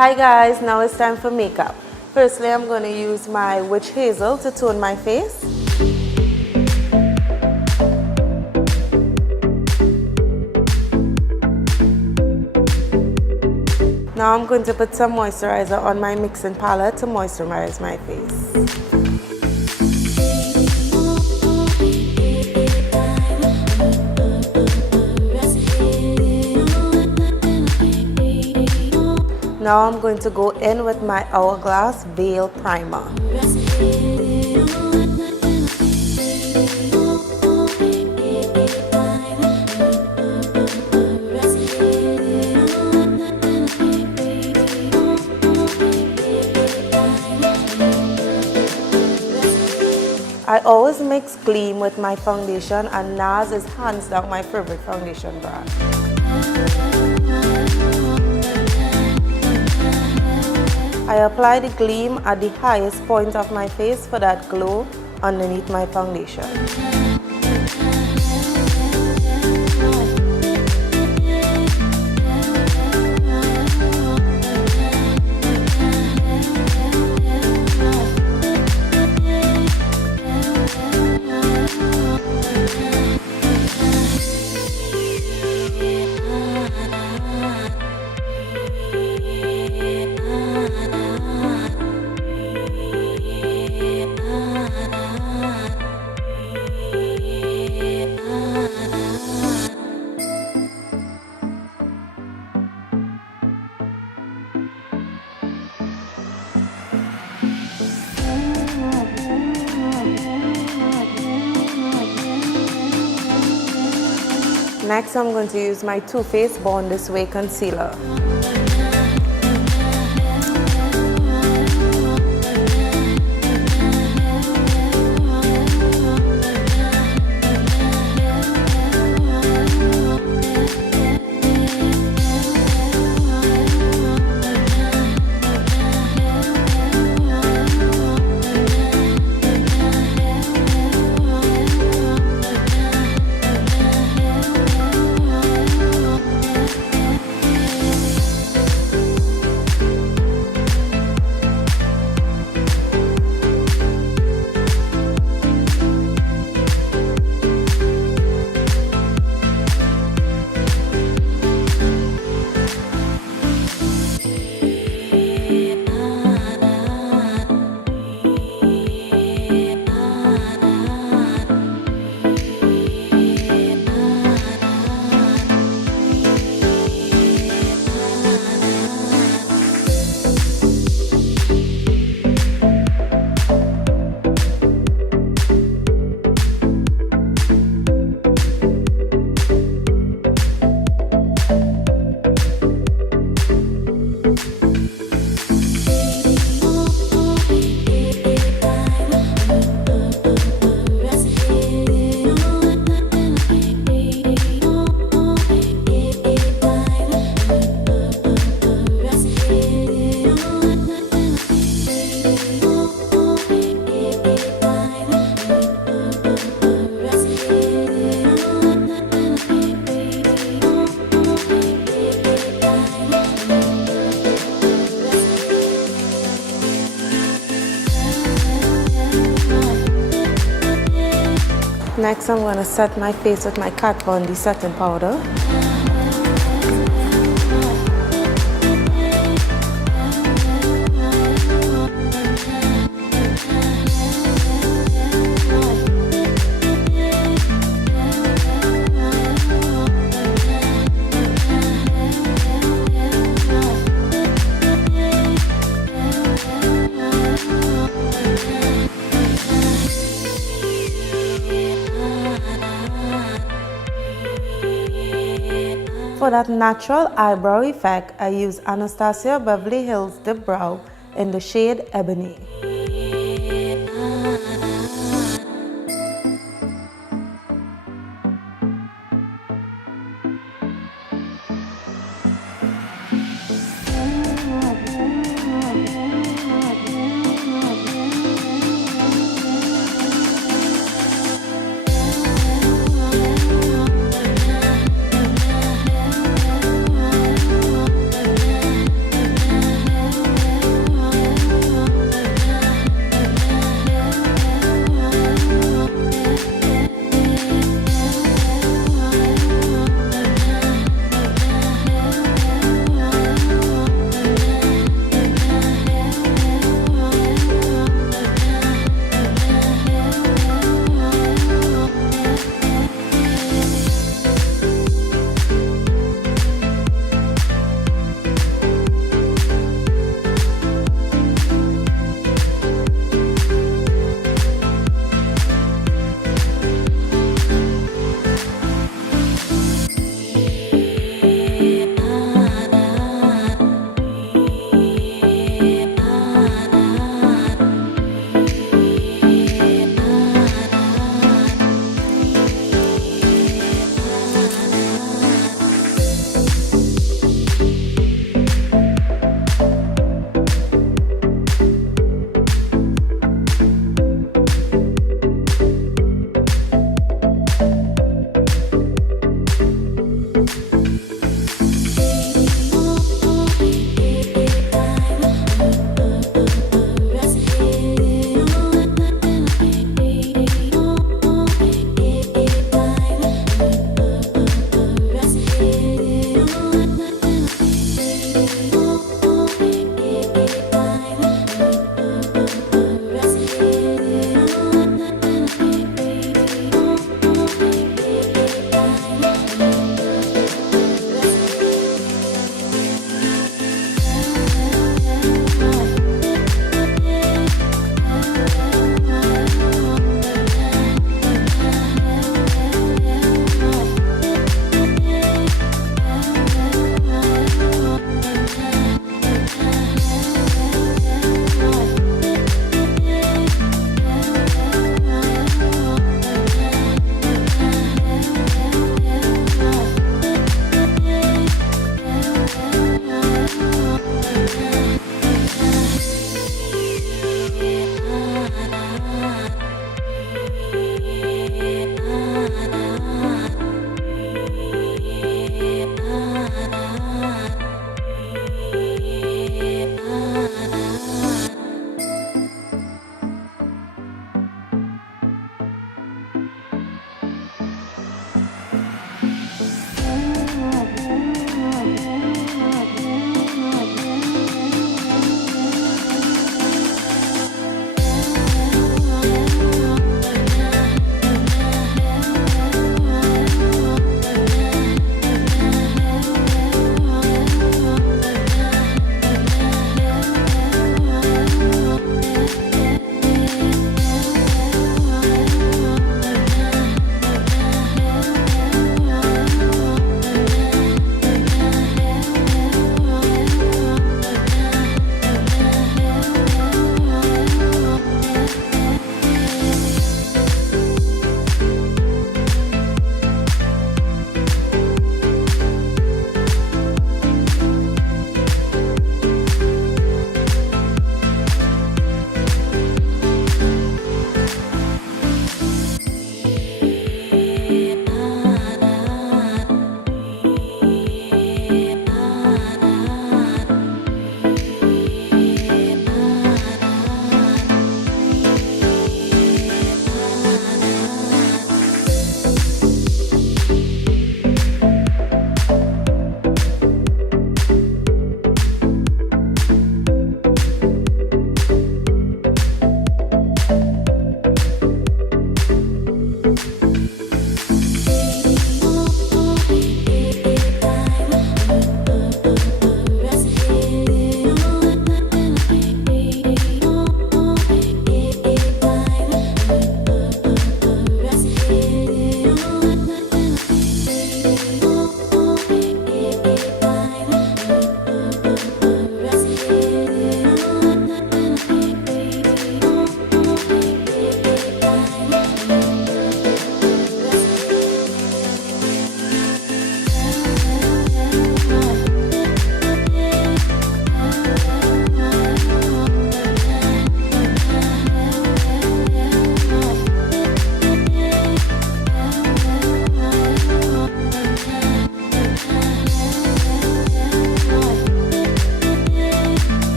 Hi guys, now it's time for makeup. Firstly, I'm going to use my witch hazel to tone my face. Now I'm going to put some moisturizer on my mixing palette to moisturize my face. Now I'm going to go in with my Hourglass Veil Primer. I always mix Gleam with my foundation, and NARS is hands down my favorite foundation brand. I apply the Gleam at the highest point of my face for that glow underneath my foundation. Next, I'm going to use my Too Faced Born This Way concealer. Next, I'm going to set my face with my Kat Von D setting powder. For that natural eyebrow effect, I use Anastasia Beverly Hills Dip Brow in the shade Ebony.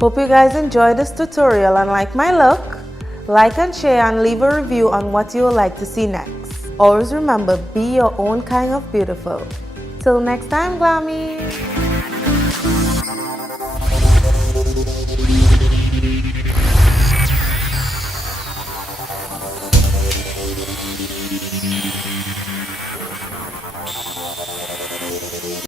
Hope you guys enjoyed this tutorial and like my look. Like and share and leave a review on what you would like to see next. Always remember, be your own kind of beautiful. Till next time, Glammies!